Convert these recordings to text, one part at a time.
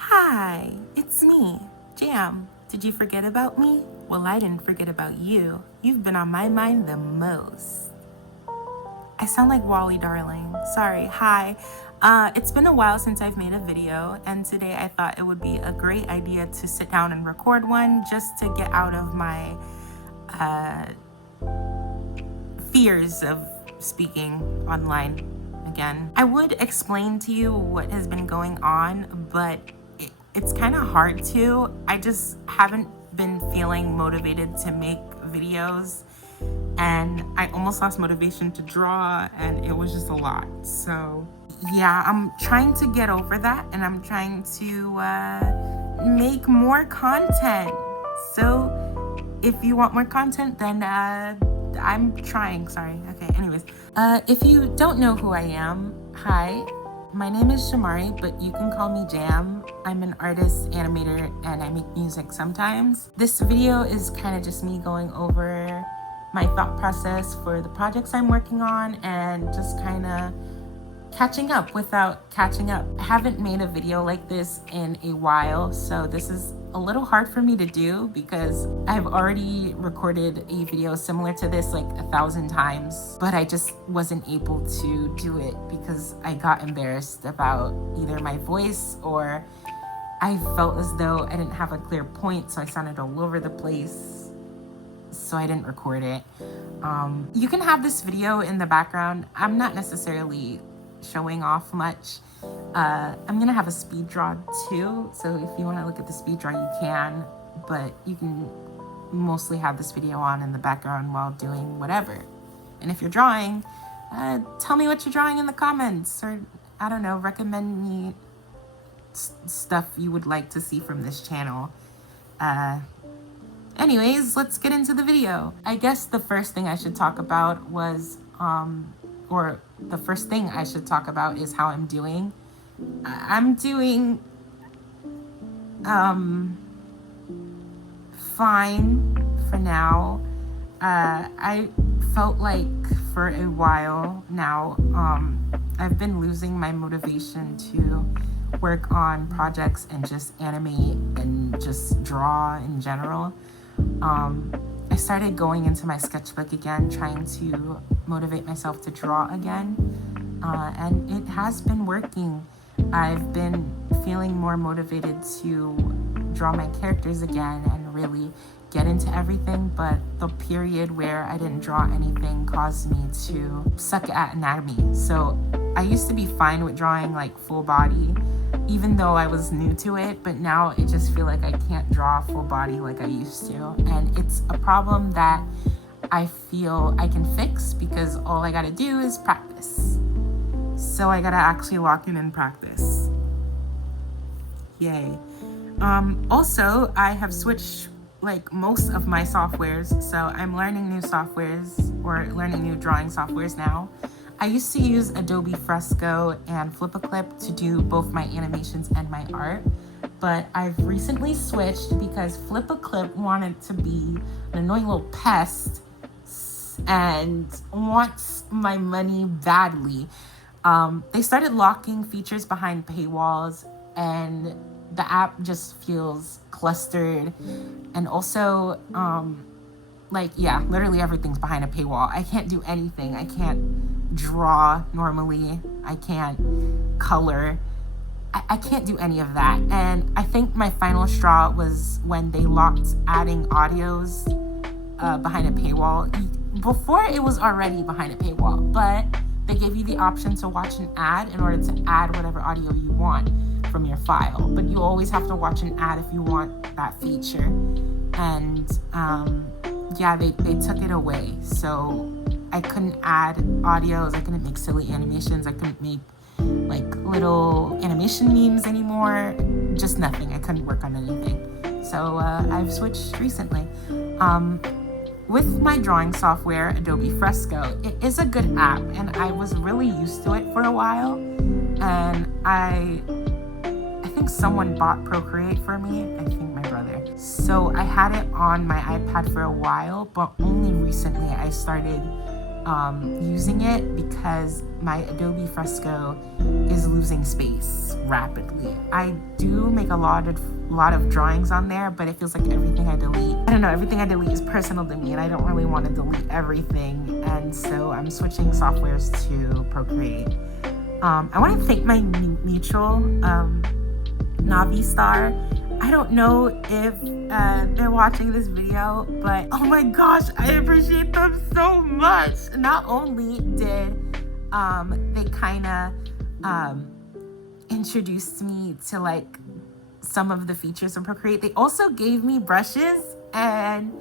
Hi, it's me, Jam. Did you forget about me? Well, I didn't forget about you. You've been on my mind the most. I sound like Wally Darling. Sorry. Hi. It's been a while since I've made a video, and today I thought it would be a great idea to sit down and record one just to get out of my fears of speaking online again. I would explain to you what has been going on, but it's kind of hard to. I just haven't been feeling motivated to make videos, and I almost lost motivation to draw, and it was just a lot. So yeah, I'm trying to get over that, and I'm trying to make more content. So if you want more content, then I'm trying. Sorry. Okay. Anyways, if you don't know who I am, hi. My name is Shamari, but you can call me Jam. I'm an artist, animator, and I make music sometimes. This video is kind of just me going over my thought process for the projects I'm working on and just kind of catching up without catching up. I haven't made a video like this in a while, so this is a little hard for me to do because I've already recorded a video similar to this like 1,000 times, but I just wasn't able to do it because I got embarrassed about either my voice or I felt as though I didn't have a clear point, so I sounded all over the place, so I didn't record it. You can have this video in the background. I'm not necessarily showing off much. I'm gonna have a speed draw too, so if you want to look at the speed draw you can, but you can mostly have this video on in the background while doing whatever. And if you're drawing, tell me what you're drawing in the comments, or I don't know, recommend me stuff you would like to see from this channel. Anyways, let's get into the video. I guess the first thing I should talk about was or the first thing I should talk about is how I'm doing. I'm doing fine for now. I felt like for a while now, I've been losing my motivation to work on projects and just animate and just draw in general. I started going into my sketchbook again, trying to motivate myself to draw again, and it has been working. I've been feeling more motivated to draw my characters again and really get into everything, but the period where I didn't draw anything caused me to suck at anatomy. So I used to be fine with drawing like full body, even though I was new to it, but now I just feel like I can't draw full body like I used to. And it's a problem that I feel I can fix because all I gotta do is practice. So I gotta actually lock in and practice. Yay. Also, I have switched like most of my softwares, so I'm learning new softwares or learning new drawing softwares now. I used to use Adobe Fresco and Flipaclip to do both my animations and my art, but I've recently switched because Flipaclip wanted to be an annoying little pest and wants my money badly. They started locking features behind paywalls, and the app just feels clustered, and also literally everything's behind a paywall. I can't do anything. I can't draw normally. I can't color. I can't do any of that. And I think my final straw was when they locked adding audios behind a paywall. Before it was already behind a paywall, but they gave you the option to watch an ad in order to add whatever audio you want from your file. But you always have to watch an ad if you want that feature. And they took it away. So I couldn't add audios, I couldn't make silly animations, I couldn't make like little animation memes anymore, just nothing. I couldn't work on anything. So I've switched recently. With my drawing software, Adobe Fresco, it is a good app, and I was really used to it for a while. And I think someone bought Procreate for me, I think my brother. So I had it on my iPad for a while, but only recently I started using it because my Adobe Fresco is losing space rapidly. I do make a lot of drawings on there, but it feels like everything I delete, I don't know, everything I delete is personal to me, and I don't really want to delete everything. And so I'm switching softwares to Procreate. I want to thank my mutual, Navistar. I don't know if they're watching this video, but oh my gosh, I appreciate them so much. Not only did they kind of introduce me to like some of the features of Procreate, they also gave me brushes and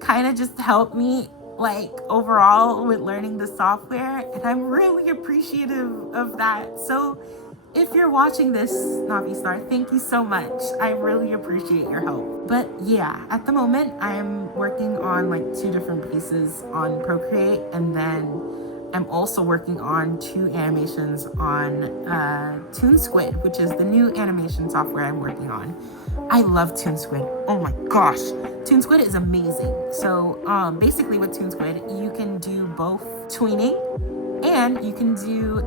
kind of just helped me like overall with learning the software, and I'm really appreciative of that. So if you're watching this, Navistar, thank you so much. I really appreciate your help. But yeah, at the moment, I'm working on like 2 different pieces on Procreate, and then I'm also working on 2 animations on ToonSquid, which is the new animation software I'm working on. I love ToonSquid. Oh my gosh. ToonSquid is amazing. So basically with ToonSquid, you can do both tweening and you can do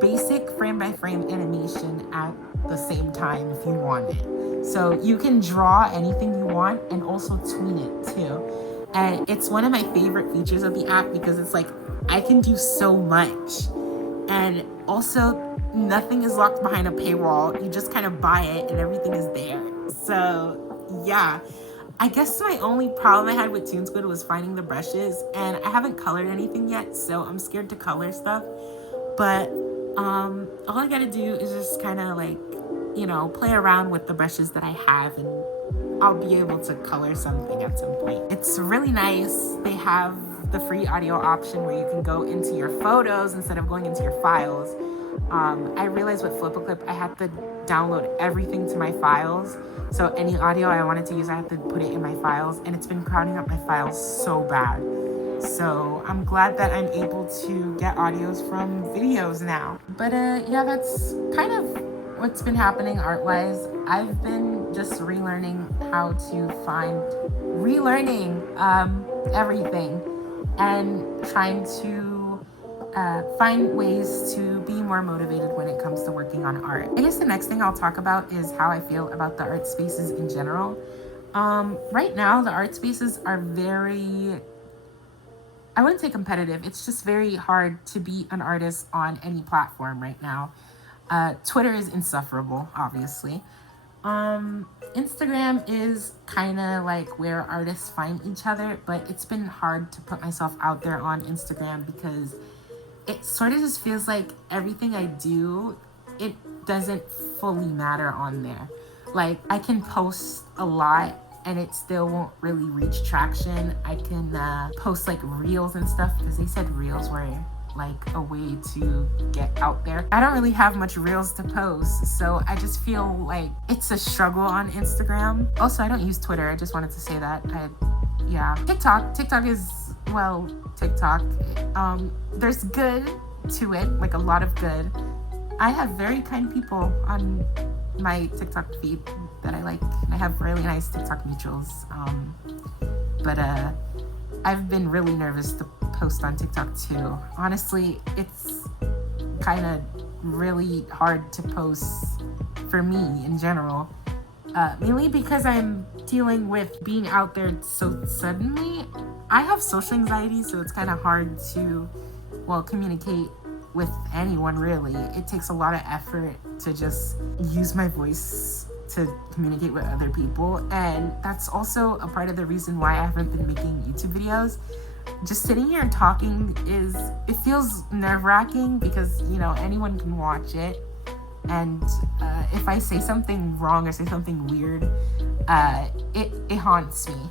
basic frame-by-frame animation at the same time if you want it. So you can draw anything you want and also tween it too. And it's one of my favorite features of the app because it's like I can do so much. And also nothing is locked behind a paywall. You just kind of buy it and everything is there. So yeah. I guess my only problem I had with ToonSquid was finding the brushes, and I haven't colored anything yet, so I'm scared to color stuff. But all I gotta do is just kind of like, play around with the brushes that I have, and I'll be able to color something at some point. It's really nice. They have the free audio option where you can go into your photos instead of going into your files. I realized with Flipaclip, I had to download everything to my files. So any audio I wanted to use, I had to put it in my files, and it's been crowding up my files so bad. So I'm glad that I'm able to get audios from videos now. But yeah, that's kind of what's been happening art-wise. I've been just relearning everything and trying to find ways to be more motivated when it comes to working on art. I guess the next thing I'll talk about is how I feel about the art spaces in general. Right now, the art spaces are very, I wouldn't say competitive. It's just very hard to be an artist on any platform right now. Twitter is insufferable, obviously. Instagram is kind of like where artists find each other, but it's been hard to put myself out there on Instagram because it sort of just feels like everything I do, it doesn't fully matter on there. Like, I can post a lot and it still won't really reach traction. I can post like reels and stuff because they said reels were like a way to get out there. I don't really have much reels to post, so I just feel like it's a struggle on Instagram. Also, I don't use Twitter. I just wanted to say that. TikTok is, well, TikTok. There's good to it, like a lot of good. I have very kind people on my TikTok feed that I like. I have really nice TikTok mutuals. But I've been really nervous to post on TikTok too. Honestly, it's kind of really hard to post for me in general. Mainly because I'm dealing with being out there so suddenly. I have social anxiety, so it's kind of hard to, communicate with anyone really. It takes a lot of effort to just use my voice to communicate with other people, and that's also a part of the reason why I haven't been making YouTube videos. Just sitting here and talking it feels nerve-wracking because, anyone can watch it, and if I say something wrong or say something weird, it haunts me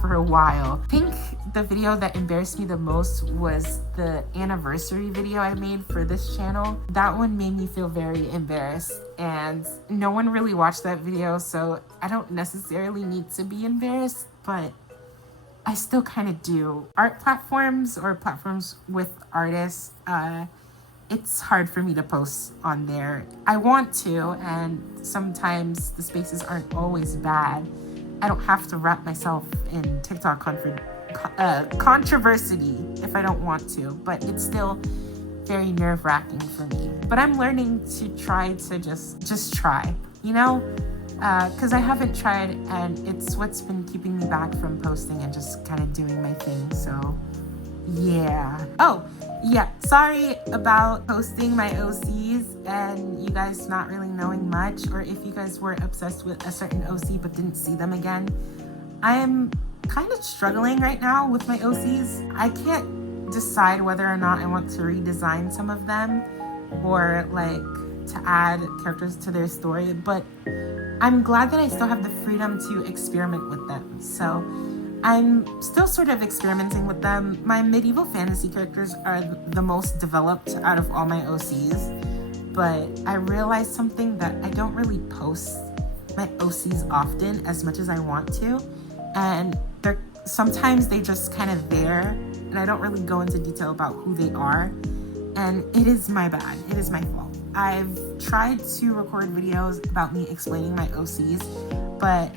for a while. I think the video that embarrassed me the most was the anniversary video I made for this channel. That one made me feel very embarrassed, and no one really watched that video, so I don't necessarily need to be embarrassed, but I still kind of do. Art platforms or platforms with artists, it's hard for me to post on there. I want to, and sometimes the spaces aren't always bad. I don't have to wrap myself in TikTok controversy if I don't want to, but it's still very nerve-wracking for me. But I'm learning to try to just try, you know, because I haven't tried, and it's what's been keeping me back from posting and just kind of doing my thing. So yeah. Oh yeah, sorry about posting my OCs and you guys not really knowing much, or if you guys were obsessed with a certain OC but didn't see them again. I am kind of struggling right now with my OCs. I can't decide whether or not I want to redesign some of them or like to add characters to their story, but I'm glad that I still have the freedom to experiment with them. So I'm still sort of experimenting with them. My medieval fantasy characters are the most developed out of all my OCs, but I realized something, that I don't really post my OCs often as much as I want to, and sometimes they just kind of there, and I don't really go into detail about who they are, and it is my bad. It is my fault. I've tried to record videos about me explaining my OCs, but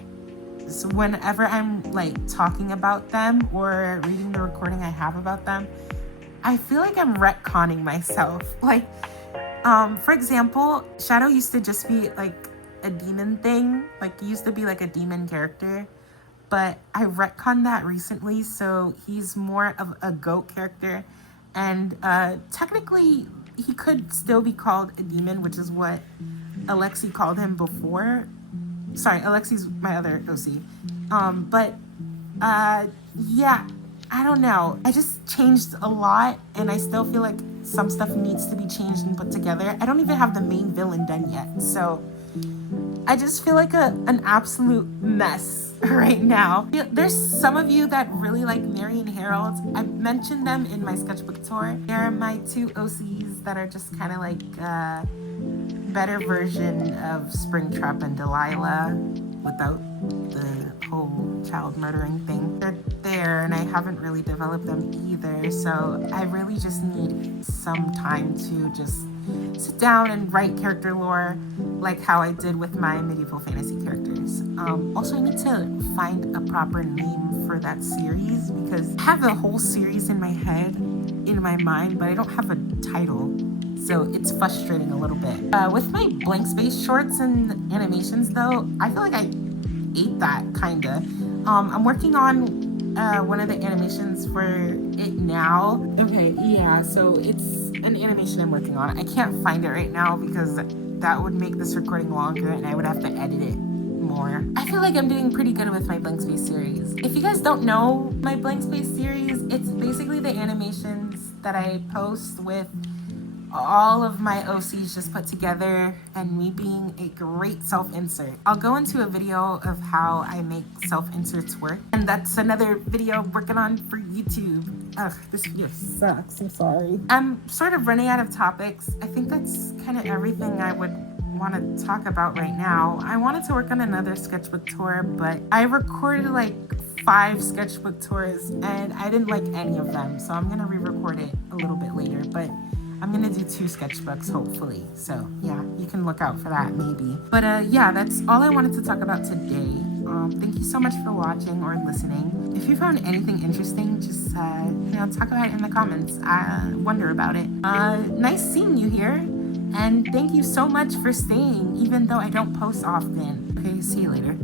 so whenever I'm like talking about them or reading the recording I have about them, I feel like I'm retconning myself. Like, for example, Shadow used to just be like a demon thing. Like, he used to be like a demon character, but I retconned that recently, so he's more of a goat character, and technically he could still be called a demon, which is what Alexi called him before. Sorry, Alexi's my other OC. But yeah, I don't know. I just changed a lot, and I still feel like some stuff needs to be changed and put together. I don't even have the main villain done yet, so I just feel like an absolute mess right now. There's some of you that really like Mary and Harold. I mentioned them in my sketchbook tour. They're my two OCs that are just kind of like better version of Springtrap and Delilah without the whole child murdering thing. They're there, and I haven't really developed them either, so I really just need some time to just sit down and write character lore like how I did with my medieval fantasy characters. Also, I need to find a proper name for that series, because I have a whole series in my head, in my mind, but I don't have a title. So it's frustrating a little bit. With my blank space shorts and animations though, I feel like I ate that kinda. I'm working on one of the animations for it now. Okay, yeah, so it's an animation I'm working on. I can't find it right now because that would make this recording longer and I would have to edit it more. I feel like I'm doing pretty good with my blank space series. If you guys don't know my blank space series, it's basically the animations that I post with all of my OCs just put together and me being a great self-insert. I'll go into a video of how I make self-inserts work, and that's another video I'm working on for YouTube. Ugh, this video sucks, I'm sorry. I'm sort of running out of topics. I think that's kind of everything I would want to talk about right now. I wanted to work on another sketchbook tour, but I recorded like 5 sketchbook tours and I didn't like any of them, so I'm gonna re-record it a little bit later, but I'm gonna do 2 sketchbooks hopefully, so yeah, you can look out for that maybe. But yeah, that's all I wanted to talk about today. Thank you so much for watching or listening. If you found anything interesting, just talk about it in the comments. I wonder about it. Nice seeing you here, and thank you so much for staying even though I don't post often. Okay, see you later.